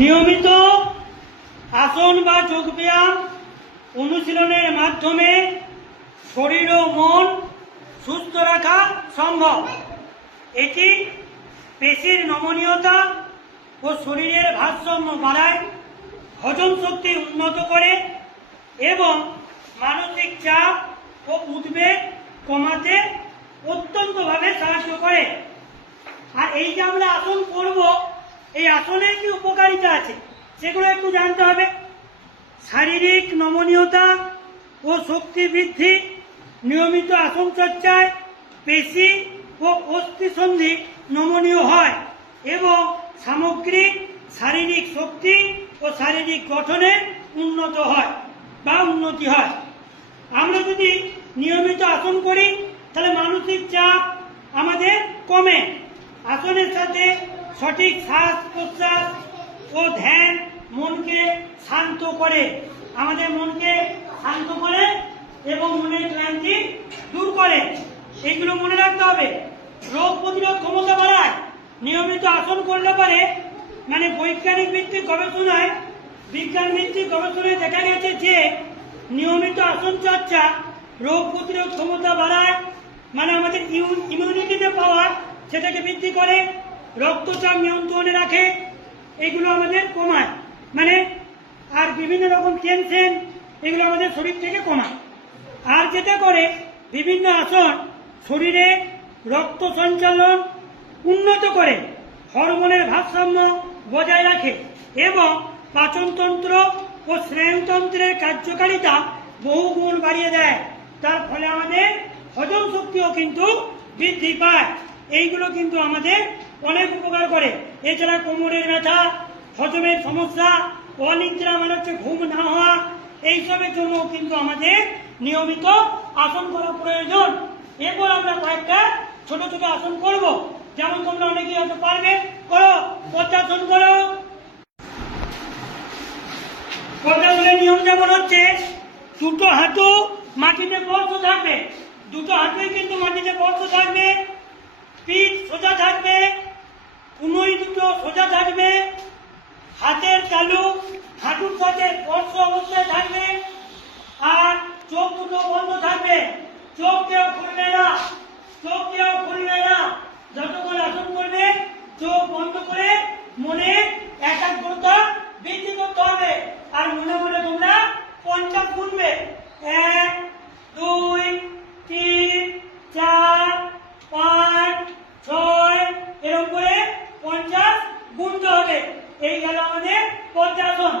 নিয়মিত আসন বা যোগব্যায়াম অনুশীলনের মাধ্যমে শরীর ও মন সুস্থ রাখা সম্ভব। এটি পেশির নমনীয়তা ও শরীরের ভারসাম্য বাড়ায়, হজম শক্তি উন্নত করে এবং মানসিক চাপ ও উদ্বেগ কমাতে অত্যন্তভাবে সাহায্য করে। আর এই যে আমরা আসন করব, এই আসনের কি উপকারিতা আছে সেগুলো একটু জানতে হবে। শারীরিক নমনীয়তা ও শক্তি বৃদ্ধি। নিয়মিত আসন চর্চায় পেশি ও অস্থিসন্ধি নমনীয় হয় এবং সামগ্রিক শারীরিক শক্তি ও শারীরিক গঠনে উন্নতি হয়। আমরা যদি নিয়মিত আসন করি তাহলে মানসিক চাপ আমাদের কমে। আসনের সাথে সঠিক শ্বাস প্রশ্বাস ও ধ্যান মনকে শান্ত করে, আমাদের মনকে শান্ত করে এবং মনের ক্লান্তি দূর করে। এইগুলো মনে রাখতে হবে। রোগ প্রতিরোধ ক্ষমতা বাড়ায়। নিয়মিত আসন করলে পরে বিজ্ঞান ভিত্তিক গবেষণায় দেখা গেছে যে নিয়মিত আসন চর্চা রোগ প্রতিরোধ ক্ষমতা বাড়ায়, আমাদের ইমিউনিটিতে পাওয়ার সেটাকে বৃদ্ধি করে, রক্তচাপ নিয়ন্ত্রণে রাখে, এগুলো আমাদের কমায়, আর বিভিন্ন রকম টেনশন এগুলো আমাদের শরীর থেকে কমায়। আর যেটা করে, বিভিন্ন আসন শরীরে রক্ত সঞ্চালন উন্নত করে, হরমোনের ভারসাম্য বজায় রাখে এবং পাচনতন্ত্র ও স্নায়ুতন্ত্রের কার্যকারিতা বহুগুণ বাড়িয়ে দেয়। তার ফলে আমাদের হজম শক্তিও কিন্তু বৃদ্ধি পায়। এইগুলো কিন্তু আমাদের অনেক উপকার করে। এছাড়া কোমরের ব্যথা, হজমের সমস্যা, অনিদ্রা ঘুম না হওয়া, এইসবের জন্য কিন্তু আমাদের নিয়মিত আসন করা প্রয়োজন। এরপর আমরা কয়েকটা ছোট ছোট আসন করব, যেমন তোমরা অনেকেই হয়তো পারবে। করো, পদ্মাসন করো। পদ্মাসনের নিয়ম যেমন হচ্ছে, দুটো হাঁটু মাটিতে স্পর্শ থাকবে, দুটো হাঁটুই কিন্তু মাটিতে স্পর্শ থাকবে, পিঠ সোজা থাকবে, কুনুই দুটো সোজা থাকবে, হাতের তালু হাঁটুর সাথে স্পর্শ অবস্থায় থাকবে, আর চোখ দুটো বন্ধ থাকবে। চোখ কেউ খুলবে না, যতক্ষণ আসন করবে চোখ বন্ধ করে মনে একাগ্রতা বৃদ্ধি করতে হবে। আর মনে মনে তোমরা 50 গুনবে, 1 2 3 4 5 6 এরকম করে 50 গুনতে হবে। এই গেল আমাদের পদ্মাসন।